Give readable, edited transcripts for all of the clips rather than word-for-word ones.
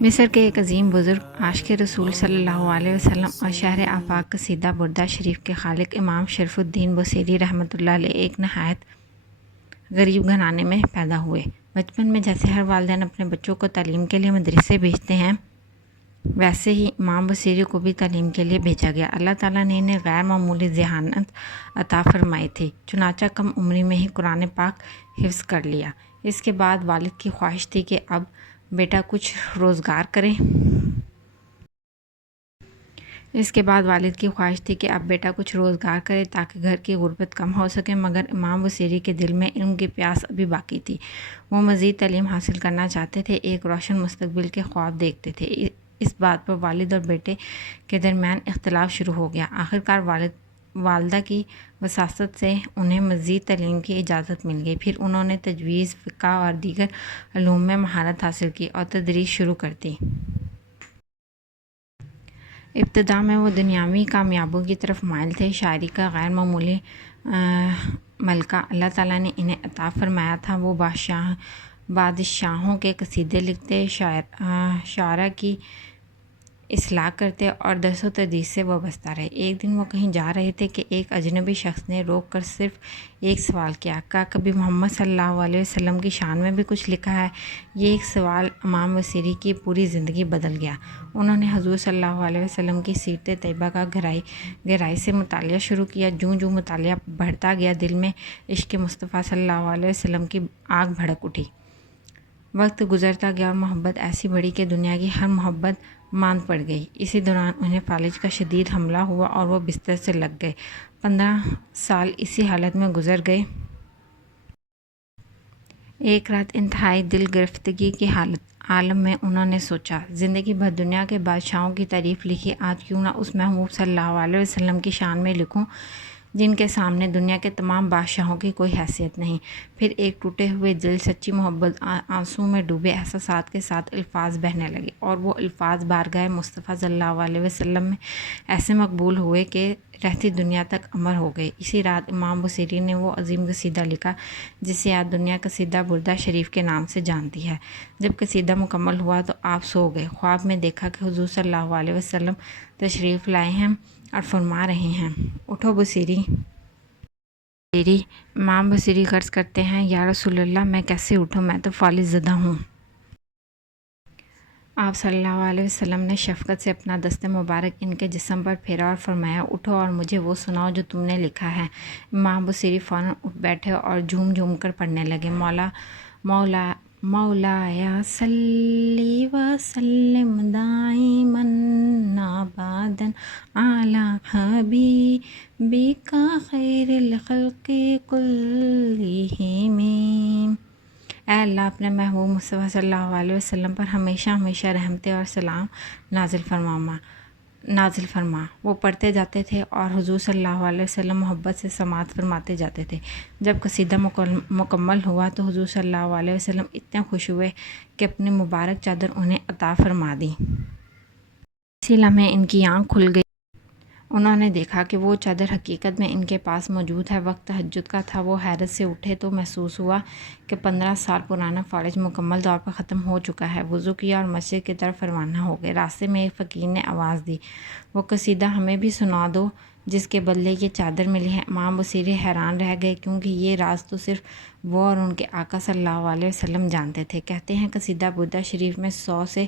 مصر کے ایک عظیم بزرگ عاشق رسول صلی اللہ علیہ وسلم اور شہر آفاق قصیدہ بردہ شریف کے خالق امام شرف الدین بصیری رحمۃ اللہ علیہ ایک نہایت غریب گھرانے میں پیدا ہوئے۔ بچپن میں جیسے ہر والدین اپنے بچوں کو تعلیم کے لیے مدرسے بھیجتے ہیں، ویسے ہی امام بصیری کو بھی تعلیم کے لیے بھیجا گیا۔ اللہ تعالیٰ نے انہیں غیر معمولی ذہانت عطا فرمائی تھی، چنانچہ کم عمری میں ہی قرآن پاک حفظ کر لیا۔ اس کے بعد والد کی خواہش تھی کہ اب بیٹا کچھ روزگار کرے تاکہ گھر کی غربت کم ہو سکے، مگر امام بصیری کے دل میں علم کی پیاس ابھی باقی تھی۔ وہ مزید تعلیم حاصل کرنا چاہتے تھے، ایک روشن مستقبل کے خواب دیکھتے تھے۔ اس بات پر والد اور بیٹے کے درمیان اختلاف شروع ہو گیا۔ آخرکار والدہ کی وساطت سے انہیں مزید تعلیم کی اجازت مل گئی۔ پھر انہوں نے تجوید، فقہ اور دیگر علوم میں مہارت حاصل کی اور تدریس شروع کر دی۔ ابتدا میں وہ دنیاوی کامیابیوں کی طرف مائل تھے۔ شاعری کا غیر معمولی ملکہ اللہ تعالیٰ نے انہیں عطا فرمایا تھا۔ وہ بادشاہوں کے قصیدے لکھتے، شعراء کی اصلاح کرتے اور درس و تدریس سے وابستہ رہے۔ ایک دن وہ کہیں جا رہے تھے کہ ایک اجنبی شخص نے روک کر صرف ایک سوال کیا، کیا کبھی محمد صلی اللہ علیہ وسلم کی شان میں بھی کچھ لکھا ہے؟ یہ ایک سوال امام بصیری کی پوری زندگی بدل گیا۔ انہوں نے حضور صلی اللہ علیہ وسلم کی سیرت طیبہ کا گہرائی سے مطالعہ شروع کیا۔ جوں جوں مطالعہ بڑھتا گیا، دل میں عشق مصطفیٰ صلی اللہ علیہ وسلم کی آگ بھڑک اٹھی۔ وقت گزرتا گیا اور محبت ایسی بڑھی کہ دنیا کی ہر محبت ماند پڑ گئی۔ اسی دوران انہیں فالج کا شدید حملہ ہوا اور وہ بستر سے لگ گئے۔ 15 سال اسی حالت میں گزر گئے۔ ایک رات انتہائی دل گرفتگی کے عالم میں انہوں نے سوچا، زندگی بھر دنیا کے بادشاہوں کی تعریف لکھی، آج کیوں نہ اس محبوب صلی اللہ علیہ وسلم کی شان میں لکھوں جن کے سامنے دنیا کے تمام بادشاہوں کی کوئی حیثیت نہیں۔ پھر ایک ٹوٹے ہوئے دل، سچی محبت، آنسوں میں ڈوبے احساسات کے ساتھ الفاظ بہنے لگے، اور وہ الفاظ بارگاہ مصطفیٰ صلی اللہ علیہ وسلم میں ایسے مقبول ہوئے کہ رہتی دنیا تک امر ہو گئے۔ اسی رات امام بصیری نے وہ عظیم قصیدہ لکھا جسے آج دنیا قصیدہ بردہ شریف کے نام سے جانتی ہے۔ جب قصیدہ مکمل ہوا تو آپ سو گئے۔ خواب میں دیکھا کہ حضور صلی اللہ علیہ وسلم تشریف لائے ہیں اور فرما رہے ہیں، اٹھو بصیری۔ امام بصیری عرض کرتے ہیں، یا رسول اللہ، میں کیسے اٹھوں، میں تو فالج زدہ ہوں۔ آپ صلی اللہ علیہ وسلم نے شفقت سے اپنا دست مبارک ان کے جسم پر پھیرا اور فرمایا، اٹھو اور مجھے وہ سناؤ جو تم نے لکھا ہے۔ امام بصیری فوراً اٹھ بیٹھے اور جھوم جھوم کر پڑھنے لگے، مولایا صلی وسلم دائما ابدا علی حبیبک خیر الخلق کلہم۔ اے اللہ، اپنے محبوب مصطفیٰ صلی اللہ علیہ وسلم پر ہمیشہ ہمیشہ رحمتیں اور سلام نازل فرما۔ وہ پڑھتے جاتے تھے اور حضور صلی اللہ علیہ وسلم محبت سے سماعت فرماتے جاتے تھے۔ جب قصیدہ مکمل ہوا تو حضور صلی اللہ علیہ وسلم اتنے خوش ہوئے کہ اپنی مبارک چادر انہیں عطا فرما دی۔ اسی لمحے ان کی آنکھ کھل گئی۔ انہوں نے دیکھا کہ وہ چادر حقیقت میں ان کے پاس موجود ہے۔ وقت تہجد کا تھا۔ وہ حیرت سے اٹھے تو محسوس ہوا کہ 15 سال پرانا فالج مکمل طور پر ختم ہو چکا ہے۔ وضو کیا اور مسجد کی طرف روانہ ہو گئے۔ راستے میں ایک فقیر نے آواز دی، وہ قصیدہ ہمیں بھی سنا دو جس کے بدلے یہ چادر ملی ہے۔ امام بصیری حیران رہ گئے، کیونکہ یہ راز تو صرف وہ اور ان کے آقا صلی اللہ علیہ وسلم جانتے تھے۔ کہتے ہیں قصیدہ بردہ شریف میں 100 سے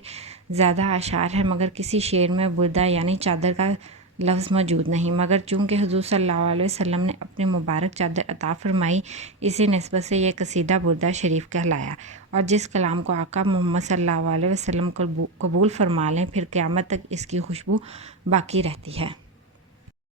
زیادہ اشعار ہیں، مگر کسی شعر میں بردہ یعنی چادر کا لفظ موجود نہیں، مگر چونکہ حضور صلی اللہ علیہ وسلم نے اپنی مبارک چادر عطا فرمائی، اسی نسبت سے یہ قصیدہ بردہ شریف کہلایا۔ اور جس کلام کو آقا محمد صلی اللہ علیہ وسلم قبول فرما لیں، پھر قیامت تک اس کی خوشبو باقی رہتی ہے۔